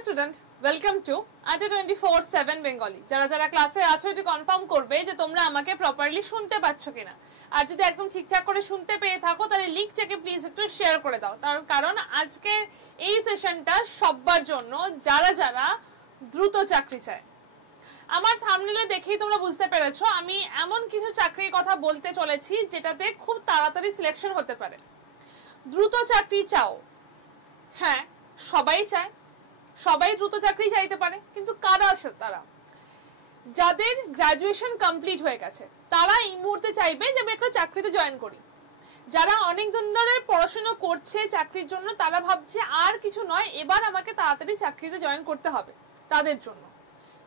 Dear student, welcome to Adda 24/7 Bengali. যারা যারা ক্লাসে আছো এটা কনফার্ম করবে যে তোমরা আমাকে প্রপারলি শুনতে পাচ্ছ কিনা। আর যদি একদম ঠিকঠাক করে শুনতে পেয়ে থাকো তাহলে লিংকটাকে প্লিজ একটু শেয়ার করে দাও। তার কারণ আজকে এই সেশনটা সবার জন্য যারা যারা দ্রুত চাকরি চায়। আমার থাম্বনেলে দেখেই তোমরা বুঝতে পেরেছো আমি এমন কিছু চাকরির কথা বলতে চলেছি যেটাতে খুব তাড়াতাড়ি সিলেকশন হতে পারে। দ্রুত চাকরি চাও, হ্যাঁ সবাই চায়, সবাই দ্রুত চাকরি চাইতে পারে, কিন্তু কারা আসে তারা? যাদের গ্র্যাজুয়েশন কমপ্লিট হয়ে গেছে তারা এই মুহূর্তে চাইবে যে আমি একটা চাকরিতে জয়েন করি। যারা অনেক দিন ধরে পড়াশোনা করছে চাকরির জন্য তারা ভাবছে আর কিছু নয়, এবার আমাকে তাড়াতাড়ি চাকরিতে জয়েন করতে হবে, তাদের জন্য।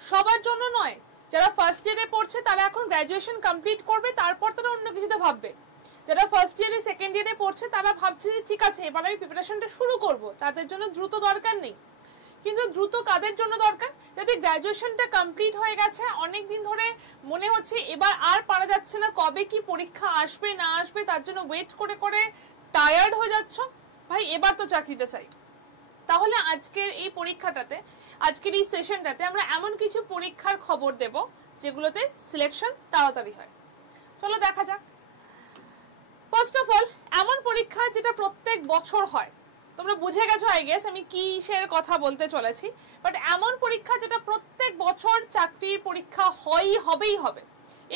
সবার জন্য নয়। যারা ফার্স্ট ইয়ারে পড়ছে তারা এখন গ্র্যাজুয়েশন কমপ্লিট করবে, তারপর তারা অন্য কিছুতে ভাববে। যারা ফার্স্ট ইয়ারে সেকেন্ড ইয়ারে পড়ছে তারা ভাবছে যে ঠিক আছে এবার আমি প্রিপারেশনটা শুরু করব, তাদের জন্য দ্রুত দরকার নেই। কিন্তু দ্রুত কাদের জন্য দরকার? যাতে গ্র্যাজুয়েশনটা কমপ্লিট হয়ে গেছে, অনেক দিন ধরে মনে হচ্ছে এবার আর পারা যাচ্ছে না, কবে কি পরীক্ষা আসবে না আসবে তার জন্য ওয়েট করে করে টায়ার্ড হয়ে যাচ্ছ, ভাই এবার তো চাকরিটা চাই। তাহলে আজকের এই পরীক্ষাটাতে, আজকের এই সেশনটাতে আমরা এমন কিছু পরীক্ষার খবর দেব যেগুলোতে সিলেকশন তাড়াতাড়ি হয়। চলো দেখা যাক। ফার্স্ট অফ অল, এমন পরীক্ষা যেটা প্রত্যেক বছর হয়। তোমরা বুঝে গেছো আই গেস আমি কিসের কথা বলতে চলেছি, বাট এমন পরীক্ষা যেটা প্রত্যেক বছর চাকরির পরীক্ষা হবেই হবে।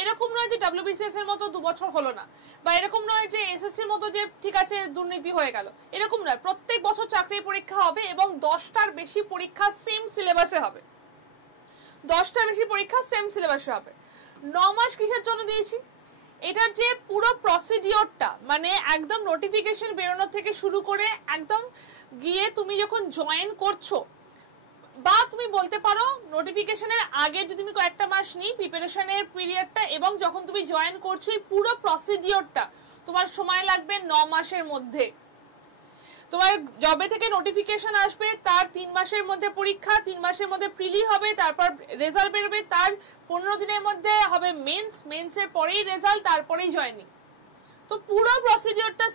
এরকম নয় যে WBCS এর মতো 2 বছর হলো না, বা এরকম নয় যে SSC এর মতো যে ঠিক আছে দুর্নীতি হয়ে গেল, এরকম নয়। প্রত্যেক বছর চাকরির পরীক্ষা হবে এবং 10টার বেশি পরীক্ষা সেম সিলেবাসে হবে। 10টার বেশি পরীক্ষা সেম সিলেবাসে হবে। 9 মাস কিসের জন্য দিয়েছি? এটার যে পুরো প্রসিডিওরটা, মানে একদম নোটিফিকেশন বেরোনো থেকে শুরু করে একদম গিয়ে তুমি যখন জয়েন করছো, বা তুমি বলতে পারো নোটিফিকেশনের আগে যদি তুমি কয়েকটা মাস নিই প্রিপারেশনের পিরিয়ডটা, এবং যখন তুমি জয়েন করছো এই পুরো প্রসিডিওরটা তোমার সময় লাগবে 9 মাসের মধ্যে। তোমার জবে থেকে নোটিফিকেশন আসবে তার 3 মাসের মধ্যে পরীক্ষা, 3 মাসের মধ্যে প্রিলি হবে, তারপর রেজাল্ট বেরোবে, তার 15 দিনের মধ্যে হবে মেন্সের পরেই রেজাল্ট, তারপরেই জয়েনিং। তো পুরো প্রসিডিওরটা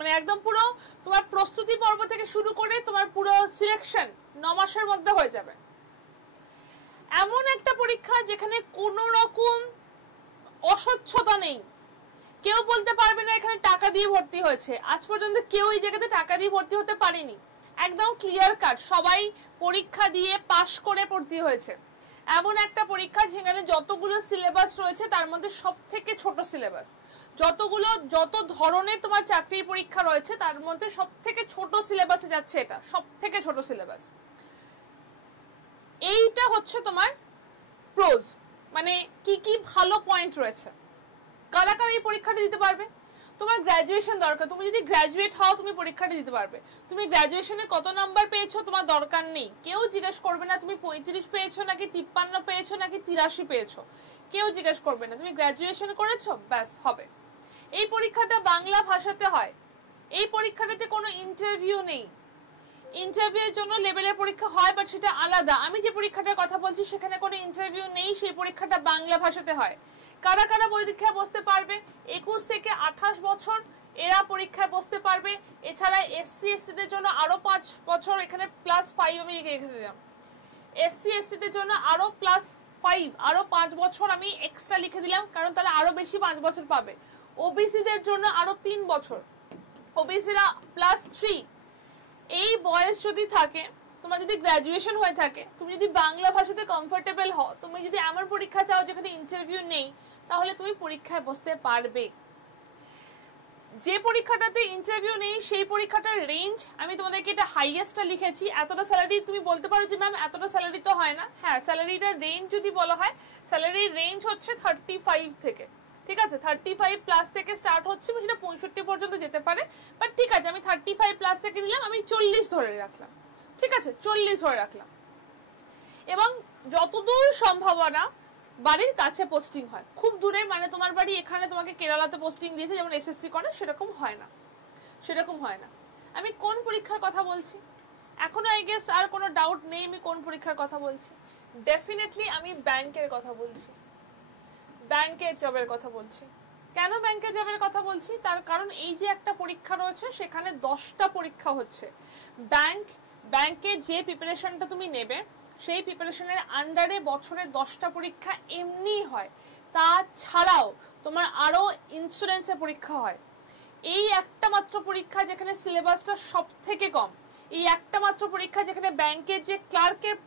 মানে একদম পুরো তোমার প্রস্তুতি পর্ব থেকে শুরু করে তোমার পুরো সিলেকশন 9 মাসের মধ্যে হয়ে যাবে। এমন একটা পরীক্ষা যেখানে কোনো রকম অস্বচ্ছতা নেই। কেউ বলতে পারবে না এখানে টাকা দিয়ে ভর্তি হয়েছে। আজ পর্যন্ত কেউ এই জায়গাতে টাকা দিয়ে ভর্তি হতে পারেনি। একদম ক্লিয়ার কাট, সবাই পরীক্ষা দিয়ে পাশ করে ভর্তি হয়েছে। এমন একটা পরীক্ষা যেখানে যতগুলো সিলেবাস রয়েছে তার মধ্যে সব থেকে ছোট সিলেবাস। যত ধরনের তোমার চাকরির পরীক্ষা রয়েছে তার মধ্যে সব থেকে ছোট সিলেবাসে যাচ্ছে, এটা সব থেকে ছোট সিলেবাস। এইটা হচ্ছে তোমার প্রোজ, মানে কি কি ভালো পয়েন্ট রয়েছে। কারা কারা এই পরীক্ষাটা দিতে পারবে? তোমার গ্র্যাজুয়েশন দরকার, তুমি যদি গ্র্যাজুয়েট হও তুমি পরীক্ষাটা দিতে পারবে। তুমি গ্র্যাজুয়েশনে কত নাম্বার পেয়েছো তোমার দরকার নেই, কেউ জিজ্ঞেস করবে না তুমি 35 পেয়েছো নাকি 53 পেয়েছো নাকি 83 পেয়েছো, কেউ জিজ্ঞেস করবে না। তুমি গ্র্যাজুয়েশন করেছো, ব্যাস হবে। এই পরীক্ষাটা বাংলা ভাষাতে হয়। এই পরীক্ষাটাতে কোনো ইন্টারভিউ নেই। ইন্টারভিউর জন্য লেভেলের পরীক্ষা হয়, বাট সেটা আলাদা। আমি যে পরীক্ষাটার কথা বলছি সেখানে কোনো ইন্টারভিউ নেই, সেই পরীক্ষাটা বাংলা ভাষাতে হয়। কারা কারা পরীক্ষায় বসতে পারবে? 21 থেকে 28 বছর এরা পরীক্ষায় বসতে পারবে। এছাড়া SC ST দের জন্য আরো 5 বছর, এখানে +5 আমি রেখে দিলাম। SC ST দের জন্য আরো +5, আরো 5 বছর আমি এক্সট্রা লিখে দিলাম, কারণ তারা আরো বেশি 5 বছর পাবে। OBC দের জন্য আরো 3 বছর, OBCরা +3। এই বয়স যদি থাকে, তোমার যদি গ্র্যাজুয়েশন হয়ে থাকে, তুমি যদি বাংলা ভাষাতে কমফোর্টেবল হও, তুমি যদি এমন পরীক্ষা চাও যেখানে ইন্টারভিউ নেই, তাহলে তুমি পরীক্ষায় বসতে পারবে। যে পরীক্ষাটাতে ইন্টারভিউ নেই সেই পরীক্ষাটার রেঞ্জ আমি তোমাদেরকে এটা হাইয়েস্টটা লিখেছি। এতটা স্যালারি তুমি বলতে পারো যে ম্যাম এতটা স্যালারি তো হয় না। হ্যাঁ, স্যালারিটার রেঞ্জ যদি বলা হয়, স্যালারির রেঞ্জ হচ্ছে 35 থেকে, ঠিক আছে 35+ থেকে স্টার্ট হচ্ছে, সেটা 65 পর্যন্ত যেতে পারে। বাট ঠিক আছে আমি 35+ থেকে নিলাম, আমি 40 ধরে রাখলাম, ঠিক আছে 40 ধরে রাখলাম। এবং যতদূর সম্ভাবনা বাড়ির কাছে পোস্টিং হয়, খুব দূরে মানে তোমার বাড়ি এখানে তোমাকে কেরালাতে পোস্টিং দিয়েছে যেমন SSC করে, সেরকম হয় না, সেরকম হয় না। আমি কোন পরীক্ষার কথা বলছি এখনো আই গেস আর কোনো ডাউট নেই আমি কোন পরীক্ষার কথা বলছি। ডেফিনেটলি আমি ব্যাংকের কথা বলছি, ব্যাংকের জবের কথা বলছি। কেন ব্যাংকের জবের কথা বলছি? তার কারণ এই যে একটা পরীক্ষা রয়েছে সেখানে 10টা পরীক্ষা হচ্ছে। ব্যাংক ব্যাংকের যে প্রিপারেশনটা তুমি নেবে সেই প্রিপারেশনের আন্ডারে বছরে 10টা পরীক্ষা এমনি হয়, তাছাড়াও তোমার আরও ইন্স্যুরেন্সের পরীক্ষা হয়। এই একটা মাত্র পরীক্ষা যেখানে সিলেবাসটা সব থেকে কম, এই একটা মাত্র পরীক্ষা যেখানে ব্যাংকের যে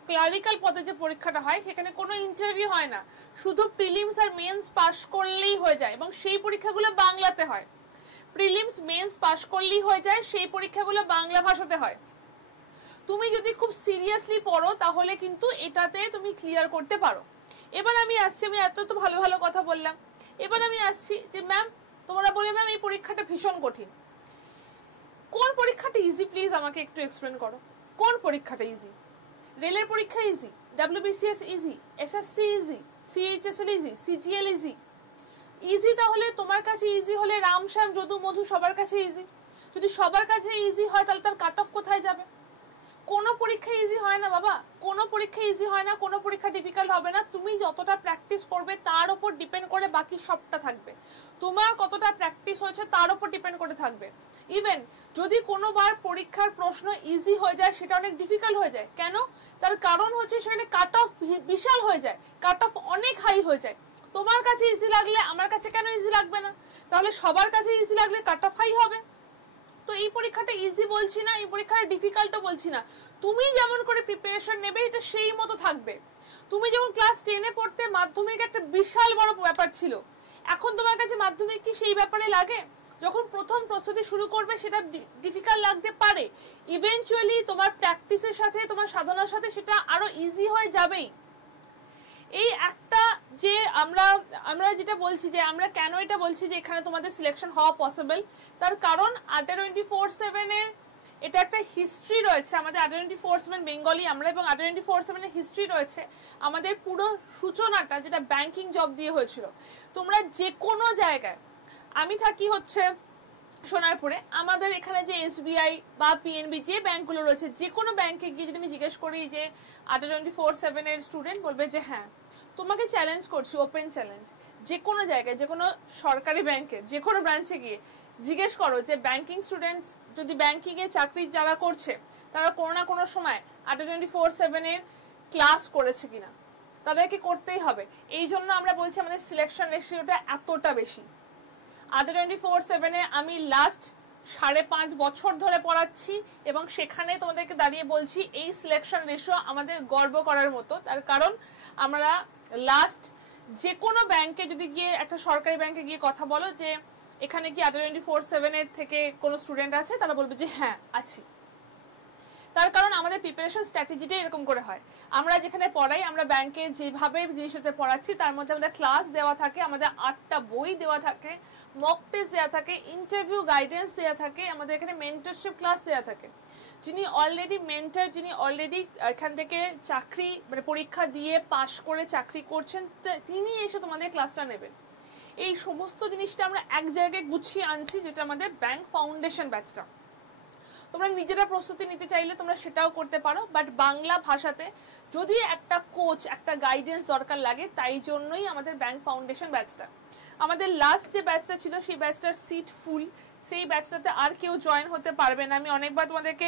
ক্লারিক্যাল পদে যে পরীক্ষাটা হয় সেখানে কোনো ইন্টারভিউ হয় না, শুধু প্রিলিমস আর মেন্স পাস করলেই হয়ে যায়, এবং সেই পরীক্ষাগুলো বাংলাতে হয়। প্রিলিমস মেন্স পাস করলেই হয়ে যায়, সেই পরীক্ষাগুলো বাংলা ভাষাতে হয়। তুমি যদি খুব সিরিয়াসলি পড়ো তাহলে কিন্তু এটাতে তুমি ক্লিয়ার করতে পারো। এবার আমি আসছি, আমি এত তো ভালো ভালো কথা বললাম, এবার আমি আসছি যে ম্যাম তোমরা বলে ম্যাম এই পরীক্ষাটা ভীষণ কঠিন। কোন পরীক্ষাটা ইজি প্লিজ আমাকে একটু এক্সপ্লেন করো, কোন পরীক্ষাটা ইজি? রেলের পরীক্ষা easy, WBCS easy, SSC easy, CHSL easy, CGL easy? Easy তাহলে তোমার কাছে ইজি হলে রাম শ্যাম যদু মধু সবার কাছে ইজি। যদি সবার কাছে ইজি হয় তাহলে তার কাট অফ কোথায় যাবে? কোনো পরীক্ষা ইজি হয় না বাবা, কোনো পরীক্ষা ইজি হয় না, কোনো পরীক্ষা ডিফিকাল্ট হবে না। তুমি যতটা প্র্যাকটিস করবে তার উপর ডিপেন্ড করে বাকি সবটা থাকবে। তোমার কতটা প্র্যাকটিস হয়েছে তার উপর ডিপেন্ড করে থাকবে। ইভেন যদি কোনোবার পরীক্ষার প্রশ্ন ইজি হয়ে যায় সেটা অনেক ডিফিকাল্ট হয়ে যায়, কেন? তার কারণ হচ্ছে সেখানে কাট অফ বিশাল হয়ে যায়, কাট অফ অনেক হাই হয়ে যায়। তোমার কাছে ইজি লাগলে আমার কাছে কেন ইজি লাগবে না? তাহলে সবার কাছে ইজি লাগলে কাট অফ হাই হবে। তো এই পরীক্ষাটা ইজি বলছি না, এই পরীক্ষাটা ডিফিকাল্টও বলছি না, তুমি যেমন করে প্রিপারেশন নেবে এটা সেই মতো থাকবে। তুমি যেমন ক্লাস 10-এ পড়তে মাধ্যমিক একটা বিশাল বড় ব্যাপার ছিল, এখন তোমার কাছে মাধ্যমিক কি সেই ব্যাপারে লাগে? যখন প্রথম প্রস্তুতি শুরু করবে সেটা ডিফিকাল্ট লাগতে পারে, ইভেনচুয়ালি তোমার প্র্যাকটিসের সাথে তোমার সাধনার সাথে সেটা আরো ইজি হয়ে যাবেই। এই একটা যে আমরা যেটা বলছি যে আমরা কেন এটা বলছি যে এখানে তোমাদের সিলেকশন হওয়া পসিবল, তার কারণ আড্ডা 24/7-এর এটা একটা হিস্ট্রি রয়েছে। আমাদের আড্ডা 24/7 বেঙ্গলি আমরা, এবং আড্ডা 24/7-এর হিস্ট্রি রয়েছে আমাদের পুরো সূচনাটা যেটা ব্যাংকিং জব দিয়ে হয়েছিল। তোমরা যে কোনো জায়গায়, আমি থাকি হচ্ছে সোনারপুরে, আমাদের এখানে যে SBI বা PNB যে ব্যাংকগুলো রয়েছে, যে কোনো ব্যাংকে গিয়ে যদি আমি জিজ্ঞেস করি যে আড্ডা 24/7-এর স্টুডেন্ট, বলবে যে হ্যাঁ তোমাকে চ্যালেঞ্জ করছি, ওপেন চ্যালেঞ্জ, যে কোনো জায়গায় যে কোনো সরকারি ব্যাংকের যে কোনো ব্রাঞ্চে গিয়ে জিজ্ঞেস করো যে ব্যাংকিং স্টুডেন্টস যদি ব্যাংকিংয়ে চাকরি যারা করছে তারা কোনো না কোনো সময় আড্ডা 24/7-এর ক্লাস করেছে কিনা, তাদেরকে করতেই হবে। এই জন্য আমরা বলছি আমাদের সিলেকশন রেশিওটা এতটা বেশি। আড্ডা 24/7-এ আমি লাস্ট 5.5 বছর ধরে পড়াচ্ছি, এবং সেখানে তোমাদেরকে দাঁড়িয়ে বলছি এই সিলেকশন রেশিও আমাদের গর্ব করার মতো। তার কারণ আমরা লাস্ট যে কোনো ব্যাংকে যদি গিয়ে, একটা সরকারি ব্যাংকে গিয়ে কথা বলো যে এখানে কি আড্ডা 24/7-এর থেকে কোনো স্টুডেন্ট আছে, তারা বলবে যে হ্যাঁ আছি। তার কারণ আমাদের প্রিপারেশন স্ট্র্যাটেজিটা এরকম করে হয়। আমরা যেখানে পড়াই, আমরা ব্যাংকের যেভাবে জিনিসটাতে পড়াচ্ছি তার মধ্যে আমাদের ক্লাস দেওয়া থাকে, আমাদের 8টা বই দেওয়া থাকে, মক টেস্ট দেওয়া থাকে, ইন্টারভিউ গাইডেন্স দেওয়া থাকে, আমাদের এখানে মেন্টরশিপ ক্লাস দেওয়া থাকে। যিনি অলরেডি মেন্টর, যিনি অলরেডি এখান থেকে চাকরি মানে পরীক্ষা দিয়ে পাশ করে চাকরি করছেন, তিনি এসে তোমাদের ক্লাসটা নেবেন। এই সমস্ত জিনিসটা আমরা এক জায়গায় গুছিয়ে আনছি, যেটা আমাদের ব্যাংক ফাউন্ডেশন ব্যাচটা। তোমরা নিজেরা প্রস্তুতি নিতে চাইলে তোমরা সেটাও করতে পারো, বাট বাংলা ভাষাতে যদি একটা কোচ, একটা গাইডেন্স দরকার লাগে, তাই জন্যই আমাদের ব্যাংক ফাউন্ডেশন ব্যাচটা। আমাদের লাস্ট যে ব্যাচটা ছিল সেই ব্যাচটার সিট ফুল, সেই ব্যাচটাতে আর কেউ জয়েন হতে পারবে না। আমি অনেকবার তোমাদেরকে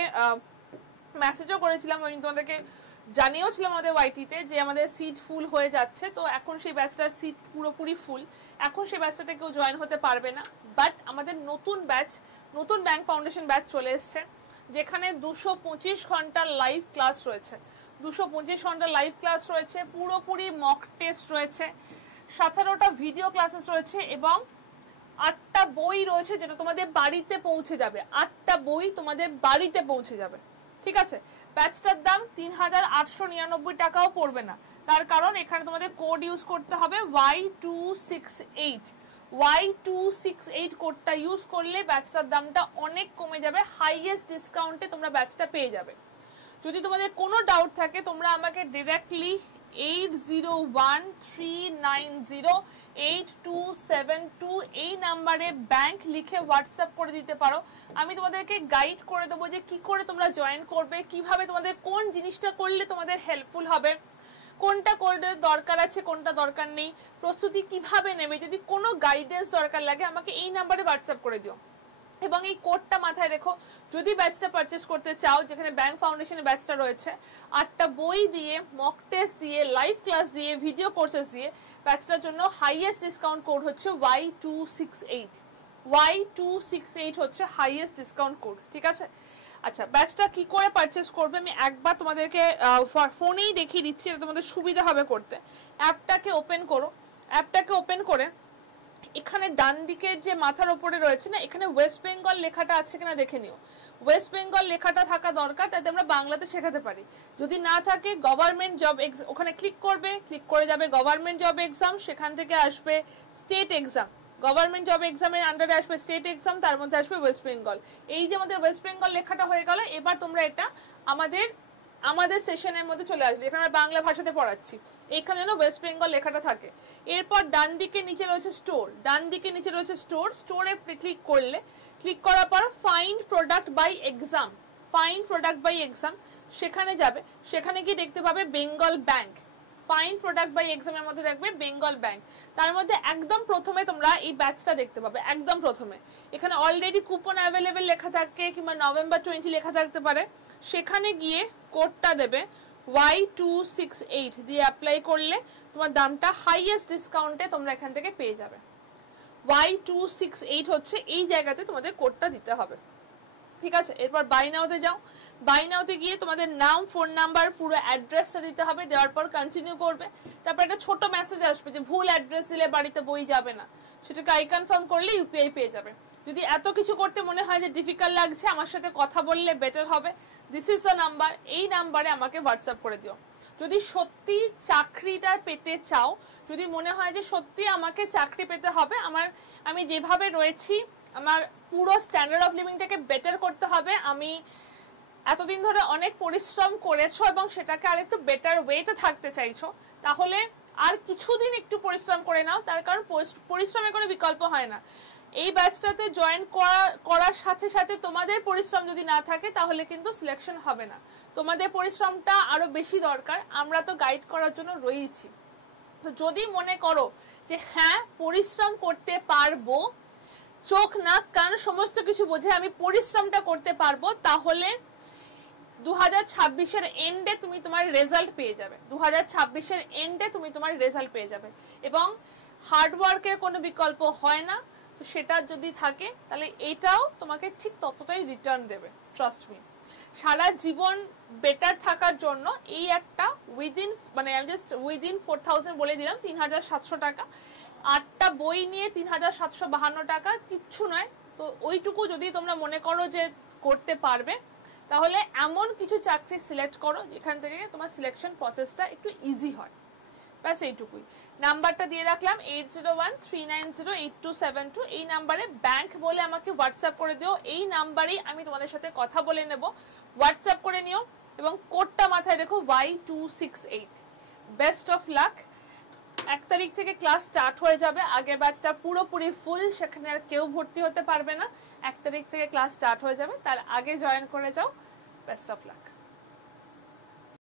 মেসেজও করেছিলাম, আমি তোমাদেরকে জানিয়েওছিলাম আমাদের YT-তে যে আমাদের সিট ফুল হয়ে যাচ্ছে। তো এখন সেই ব্যাচটার সিট পুরোপুরি ফুল, এখন সেই ব্যাচটাতে কেউ জয়েন হতে পারবে না। বাট আমাদের নতুন ব্যাচ, নতুন ব্যাংক ফাউন্ডেশন ব্যাচ চলে এসছে, যেখানে 225 ঘন্টার লাইভ ক্লাস রয়েছে, 225 ঘন্টার লাইভ ক্লাস রয়েছে, পুরোপুরি মক টেস্ট রয়েছে, 17টা ভিডিও ক্লাসেস রয়েছে, এবং 8টা বই রয়েছে যেটা তোমাদের বাড়িতে পৌঁছে যাবে। 8টা বই তোমাদের বাড়িতে পৌঁছে যাবে, ঠিক আছে? ব্যাচটার দাম 3899 টাকাও পড়বে না, তার কারণ এখানে তোমাদের কোড ইউজ করতে হবে Y268। Y268 কোডটা ইউজ করলে ব্যাচটার দামটা অনেক কমে যাবে, হাইয়েস্ট ডিসকাউন্টে তোমরা ব্যাচটা পেয়ে যাবে। যদি তোমাদের কোনো ডাউট থাকে তোমরা আমাকে ডিরেক্টলি 8013908272 এই নাম্বারে ব্যাংক লিখে হোয়াটসঅ্যাপ করে দিতে পারো। আমি তোমাদেরকে গাইড করে দেবো যে কি করে তোমরা জয়েন করবে, কিভাবে তোমাদের কোন জিনিসটা করলে তোমাদের হেল্পফুল হবে, কোনটা করলে দরকার আছে কোনটা দরকার নেই, প্রস্তুতি কিভাবে নেবে। যদি কোনো গাইডেন্স দরকার লাগে আমাকে এই নাম্বারে হোয়াটসঅ্যাপ করে দিও। এবং এই কোডটা মাথায় রেখো, যদি ব্যাচটা পারচেস করতে চাও, যেখানে ব্যাংক ফাউন্ডেশনের ব্যাচটা রয়েছে, 8টা বই দিয়ে, মক টেস্ট দিয়ে, লাইভ ক্লাস দিয়ে, ভিডিও কোর্সেস দিয়ে, ব্যাচটার জন্য হাইয়েস্ট ডিসকাউন্ট কোড হচ্ছে Y268। Y268 হচ্ছে হাইয়েস্ট ডিসকাউন্ট কোড, ঠিক আছে? আচ্ছা, ব্যাচটা কি করে পারচেস করবে আমি একবার তোমাদেরকে ফোনেই দেখিয়ে দিচ্ছি, এটা তোমাদের সুবিধা হবে করতে। অ্যাপটাকে ওপেন করো, অ্যাপটাকে ওপেন করে এখানে ডান দিকের যে মাথার উপরে রয়েছে না, এখানে ওয়েস্ট বেঙ্গল লেখাটা আছে কিনা দেখে নিও। ওয়েস্ট বেঙ্গল লেখাটা থাকা দরকার, তাতে আমরা বাংলাতে শেখাতে পারি। যদি না থাকে গভর্নমেন্ট জব ওখানে ক্লিক করবে, ক্লিক করে যাবে গভর্নমেন্ট জব এক্সাম, সেখান থেকে আসবে স্টেট এক্সাম, গভর্নমেন্ট জব এক্সামের আন্ডারে আসবে স্টেট এক্সাম, তার মধ্যে আসবে ওয়েস্ট বেঙ্গল। এই যে আমাদের ওয়েস্ট বেঙ্গল লেখাটা হয়ে গেল, এবার তোমরা এটা আমাদের সেশনের মধ্যে চলে আসবে। এখানে বাংলা ভাষাতে পড়াচ্ছি, এখানে যেন ওয়েস্ট বেঙ্গল লেখাটা থাকে। এরপর ডান দিকে নিচে রয়েছে স্টোর, ডান দিকে নিচে রয়েছে স্টোর, স্টোরে ক্লিক করলে, ক্লিক করার পর find product by exam, find product by exam সেখানে যাবে। সেখানে গিয়ে দেখতে পাবে Bengal bank, find product by এক্সামের মধ্যে দেখবে বেঙ্গল ব্যাংক। তার মধ্যে একদম প্রথমে তোমরা এই ব্যাচটা দেখতে পাবে, একদম প্রথমে এখানে অলরেডি কুপন অ্যাভেলেবেল লেখা থাকে, কিংবা November 20 লেখা থাকতে পারে। সেখানে গিয়ে কোডটা দেবে Y268 দিয়ে অ্যাপ্লাই করলে তোমার দামটা হাইয়েস্ট ডিসকাউন্টে তোমরা এখান থেকে পেয়ে যাবে। Y268 হচ্ছে এই জায়গাতে তোমাদের কোডটা দিতে হবে, ঠিক আছে? এরপর বাই নাওতে যাও, বাই নাওতে গিয়ে তোমাদের নাম, ফোন নাম্বার, পুরো অ্যাড্রেসটা দিতে হবে, দেওয়ার পর কন্টিনিউ করবে। তারপর একটা ছোট মেসেজ আসবে যে ভুল অ্যাড্রেস দিলে বাড়িতে বই যাবে না, সেটাকে আই কনফার্ম করলে ইউপিআই পেয়ে যাবে। যদি এত কিছু করতে মনে হয় যে ডিফিকাল্ট লাগছে, আমার সাথে কথা বললে বেটার হবে, দিস ইজ দ্য নাম্বার, এই নাম্বারে আমাকে হোয়াটসঅ্যাপ করে দিও। যদি সত্যি চাকরিটা পেতে চাও, যদি মনে হয় যে সত্যি আমাকে চাকরি পেতে হবে, আমি যেভাবে রয়েছি আমার পুরো স্ট্যান্ডার্ড অফ লিভিংটাকে বেটার করতে হবে, আমি এতদিন ধরে অনেক পরিশ্রম করেছো এবং সেটাকে আর একটু বেটার ওয়েতে থাকতে চাইছো, তাহলে আর কিছুদিন একটু পরিশ্রম করে নাও। তার কারণ পরিশ্রমের কোনো বিকল্প হয় না। এই ব্যাচটাতে জয়েন করার সাথে সাথে তোমাদের পরিশ্রম যদি না থাকে তাহলে কিন্তু সিলেকশন হবে না। তোমাদের পরিশ্রমটা আরো বেশি দরকার, আমরা তো গাইড করার জন্য রয়েছি। তো যদি মনে করো যে হ্যাঁ পরিশ্রম করতে পারবো, চোখ নাক কান সমস্ত কিছু বুঝে আমি পরিশ্রমটা করতে পারবো, তাহলে 2026-এর এন্ডে তুমি তোমার রেজাল্ট পেয়ে যাবে। 2026-এর এন্ডে তুমি তোমার রেজাল্ট পেয়ে যাবে, এবং হার্ডওয়ার্কের কোনো বিকল্প হয় না। তো সেটা যদি থাকে তাহলে এটাও তোমাকে ঠিক ততটাই রিটার্ন দেবে, ট্রাস্ট মি। সারা জীবন বেটার থাকার জন্য এই একটা আমি জাস্ট উইদিন 4000 বলে দিলাম, 3700 টাকা, 8টা বই নিয়ে 3752 টাকা, কিচ্ছু নয়। তো ওইটুকু যদি তোমরা মনে করো যে করতে পারবে, তাহলে এমন কিছু চাকরি সিলেক্ট করো যেখান থেকে তোমার সিলেকশন প্রসেসটা একটু ইজি হয়, ব্যাস এইটুকুই। নাম্বারটা দিয়ে রাখলাম 8013908272, এই নাম্বারে ব্যাংক বলে আমাকে হোয়াটসঅ্যাপ করে দিও। এই নাম্বারেই আমি তোমাদের সাথে কথা বলে নেব, হোয়াটসঅ্যাপ করে নিও, এবং কোডটা মাথায় রেখো Y268। Best of luck. 1 তারিখ থেকে ক্লাস স্টার্ট হয়ে যাবে, আগের ব্যাচটা পুরোপুরি ফুল, সেখানে আর কেউ ভর্তি হতে পারবে না। 1 তারিখ থেকে ক্লাস স্টার্ট হয়ে যাবে, তার আগে জয়েন করে যাও। Best of luck.